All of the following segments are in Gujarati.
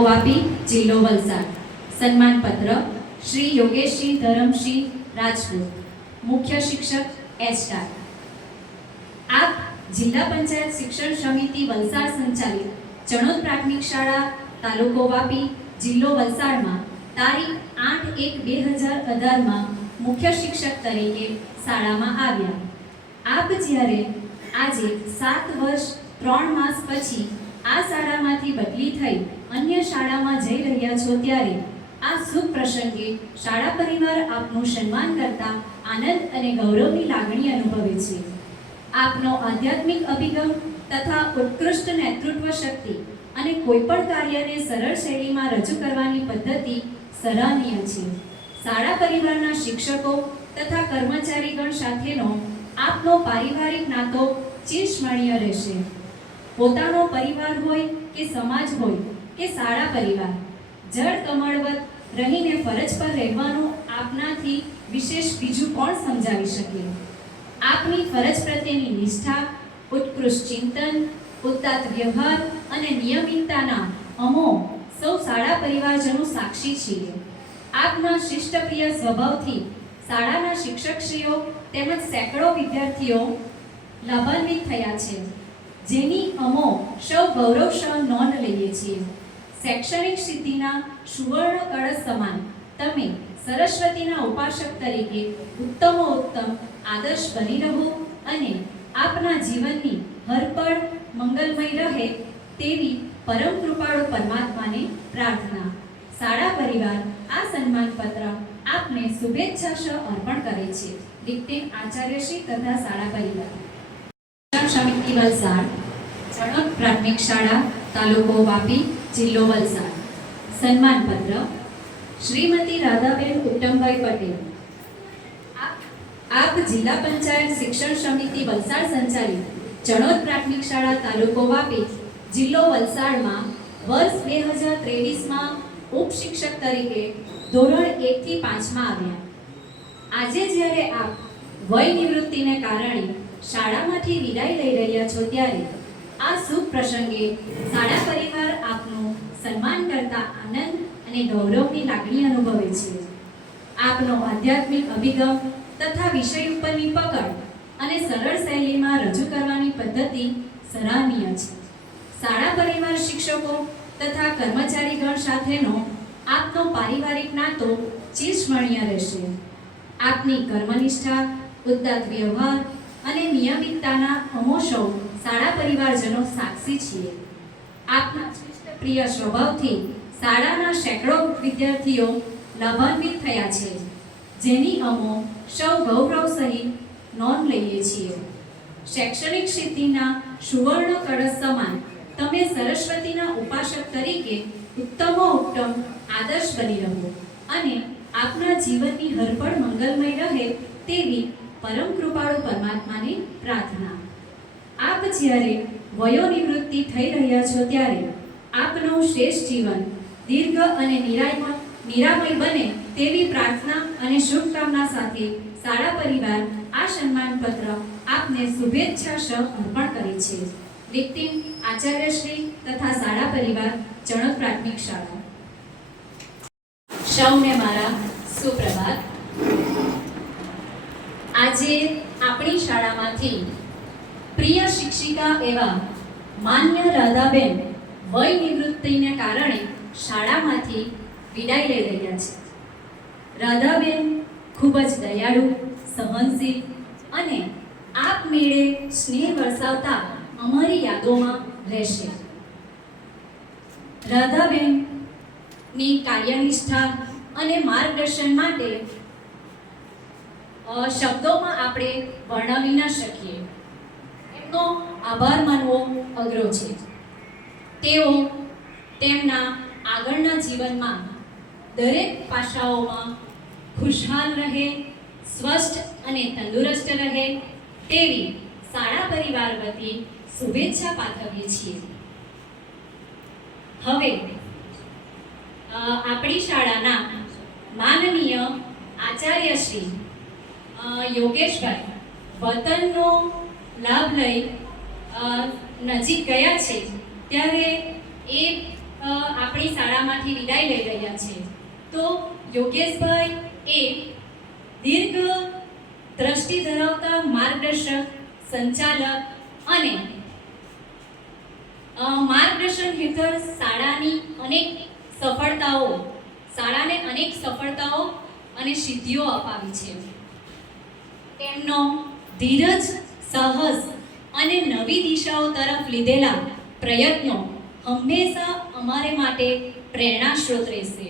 વાપી જિલ્લો વલસાડ. સન્માન પત્ર શ્રી યોગેશજી ધરમસિંહ રાજપૂત, મુખ્ય શિક્ષક એસ. આપ જિલ્લા પંચાયત શિક્ષણ સમિતિ વલસાડ સંચાલિત ચણોદ પ્રાથમિક શાળા તાલુકો વાપી જિલ્લો વલસાડમાં તારીખ 8/1/2018 મુખ્ય શિક્ષક તરીકે શાળામાં આવ્યા. આપ જ્યારે આજે 7 વર્ષ 3 માસ પછી આ શાળામાંથી બદલી થઈ અન્ય શાળામાં જઈ રહ્યા છો ત્યારે આ શુભ પ્રસંગે શાળા પરિવાર આપનું સન્માન કરતા આનંદ અને ગૌરવની લાગણી અનુભવે છે. આપનો આધ્યાત્મિક અભિગમ તથા ઉત્કૃષ્ટ નેતૃત્વ શક્તિ અને કોઈપણ કાર્યને સરળ શૈલીમાં રજૂ કરવાની પદ્ધતિ સરાહનીય છે. શાળા પરિવારના શિક્ષકો તથા કર્મચારીગણ સાથેનો આપનો પારિવારિક નાતો ચિરસ્મરણીય રહેશે. પોતાનો પરિવાર હોય કે સમાજ હોય કે શાળા પરિવાર, જળ કમળવત રહીને ફરજ પર રહેવાનું આપનાથી વિશેષ બીજું કોણ સમજાવી શકે. આપની ફરજ પ્રત્યેની નિષ્ઠા, ઉત્કૃષ્ટ ચિંતન, ઉદાત્ત વ્યવહાર અને નિયમિતતાના અમો સૌ શાળા પરિવારજનો સાક્ષી છીએ. આપના શિષ્ટપ્રિય સ્વભાવથી શાળાના શિક્ષકશ્રીઓ તેમજ સેંકડો વિદ્યાર્થીઓ લાભાન્વિત થયા છે, જેની અમો સૌ ગૌરવસહ નોંધ લઈએ છીએ. શૈક્ષણિક સિદ્ધિના સુવર્ણ કળશ સમાન તમે સરસ્વતીના ઉપાસક તરીકે ઉત્તમોત્તમ આદર્શ બની રહો અને આપના જીવનની હરપળ મંગલમય રહે તેવી પરમ કૃપાળુ પરમાત્માને પ્રાર્થના. શાળા પરિવાર આ સન્માન પત્ર આપને શુભેચ્છાસહ અર્પણ કરે છે. ડિક્ટેન આચાર્યશ્રી તથા શાળા પરિવાર. શિક્ષણ સમિતિ વલસાડ, ચણોદ પ્રાથમિક શાળા તાલુકો વાપી જિલ્લો વલસાડ. સન્માન પત્ર શ્રીમતી રાધાબેન ઉત્તમભાઈ પટેલ. આપ જિલ્લા પંચાયત શિક્ષણ સમિતિ વલસાડ સંચાલિત ચણોદ પ્રાથમિક શાળા તાલુકો વાપી જિલ્લો વલસાડમાં વર્ષ 2023માં ઉપશિક્ષક તરીકે ધોરણ 1 થી 5માં આવ્યા. આજે જ્યારે આપ વય નિવૃત્તિને કારણે શાળામાંથી વિદાય લઈ રહ્યા છો ત્યારે આ શુભ પ્રસંગે શાળા પરિવાર આપનું સન્માન કરતા આનંદ અને ગૌરવની લાગણી અનુભવે છે. આપનો આધ્યાત્મિક અભિગમ તથા વિષય ઉપરની પકડ અને સરળ શૈલીમાં રજૂ કરવાની પદ્ધતિ સરાહનીય છે. શાળા પરિવાર શિક્ષકો તથા કર્મચારીગણ સાથેનો આપનો પારિવારિક નાતો ચિરસ્મરણીય રહેશે. આપની કર્મનિષ્ઠા, ઉદાત્ત વ્યવહાર અને નિયમિતતાના અમો સૌ શાળા પરિવારજનો સાક્ષી છીએ. આપના પ્રિય સ્વભાવથી શાળાના સેંકડો વિદ્યાર્થીઓ લાભાન્વિત થયા છે, જેની અમો સૌ ગૌરવ સહિત નોંધ લઈએ છીએ. શૈક્ષણિક સિદ્ધિના સુવર્ણ કળશ સમાન તમે સરસ્વતીના ઉપાસક તરીકે ઉત્તમોત્તમ આદર્શ બની રહો અને આપના જીવનની હરપળ મંગલમય રહે તેવી પરમ કૃપાળુ પરમાત્માની પ્રાર્થના. આપ જ્યારે વયોનિવૃત્તિ થઈ રહ્યા છો ત્યારે આપનું શ્રેષ્ઠ જીવન દીર્ઘ અને નિરામય બને તેવી પ્રાર્થના અને શુભકામના સાથે શાળા પરિવાર આ સન્માન પત્ર આપને શુભેચ્છાસહ અર્પણ કરે છે. ડિક્ટેન આચાર્યશ્રી તથા શાળા પરિવાર, ચણોદ પ્રાથમિક શાળા. સૌને મારા સુપ્રભાત. આજે આપણી શાળામાંથી પ્રિય શિક્ષિકા એવા માન્ય રાધાબેન વય નિવૃત્તિને કારણે શાળામાંથી વિદાય લઈ રહ્યા છે. રાધાબેન ખૂબ જ દયાળુ, સહનશીલ અને આપમેળે સ્નેહ વરસાવતા અમારી યાદોમાં રહેશે. રાધાબેનની કાર્યનિષ્ઠા અને માર્ગદર્શન માટે શબ્દોમાં આપણે વર્ણવી ન શકીએ. એમનો આભાર માનવો અઘરો છે. તેઓ તેમના આગળના જીવનમાં દરેક પાસાઓમાં ખુશહાલ રહે, સ્વસ્થ અને તંદુરસ્ત રહે તેવી શાળા પરિવાર વતી શુભેચ્છા પાઠવીએ છીએ. હવે આપણી શાળાના માનનીય આચાર્ય શ્રી યોગેશભાઈ વતનનો લાભ લઈ નજીક ગયા છે ત્યારે એ આપણી શાળામાંથી વિદાય લઈ રહ્યા છે. તો યોગેશભાઈ એ દીર્ઘ દ્રષ્ટિ ધરાવતા માર્ગદર્શક, સંચાલક અને માર્ગદર્શન હેઠળ શાળાને અનેક સફળતાઓ અને સિદ્ધિઓ અપાવી છે. તેમનો ધીરજ, સાહસ અને નવી દિશાઓ તરફ લીધેલા પ્રયત્નો હંમેશા અમારે માટે પ્રેરણા સ્ત્રોત રહેશે.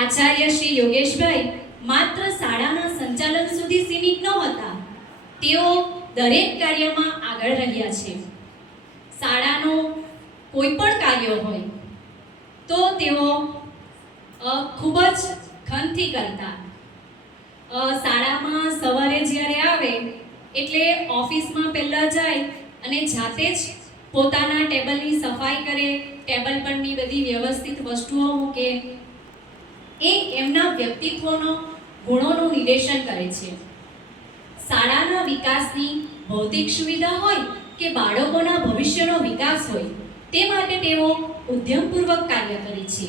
આચાર્ય શ્રી યોગેશભાઈ માત્ર શાળાના સંચાલન સુધી સીમિત નહોતા. તેઓ દરેક કાર્યમાં આગળ રહ્યા છે. શાળાનું કોઈ પણ કાર્ય હોય તો તેઓ ખૂબ જ ખનથી કરતા. શાળામાં સવારે જ્યારે આવે એટલે ઓફિસમાં પહેલાં જાય અને જાતે જ પોતાના ટેબલની સફાઈ કરે, ટેબલ પરની બધી વ્યવસ્થિત વસ્તુઓ મૂકે. એ એમના વ્યક્તિત્વનો ગુણોનું નિર્દેશન કરે છે. શાળાના વિકાસની ભૌતિક સુવિધા હોય કે બાળકોના ભવિષ્યનો વિકાસ હોય, તે માટે તેઓ ઉદ્યમપૂર્વક કાર્ય કરે છે.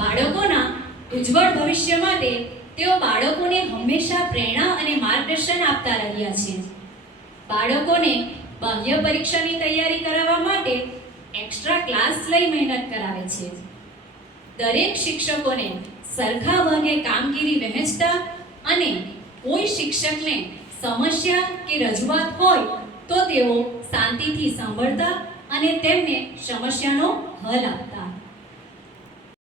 બાળકોના ઉજ્જવળ ભવિષ્ય માટે તેઓ બાળકોને હંમેશા પ્રેરણા અને માર્ગદર્શન આપતા રહ્યા છે. બાળકોને બાહ્ય પરીક્ષાની તૈયારી કરાવવા માટે એક્સ્ટ્રા ક્લાસ લઈ મહેનત કરાવે છે. દરેક શિક્ષકોને સરખા ભાગે કામગીરી વહેંચતા અને કોઈ શિક્ષકને સમસ્યા કે રજૂઆત હોય તો તેઓ શાંતિથી સાંભળતા અને તેમને સમસ્યાનો હલ આપતા.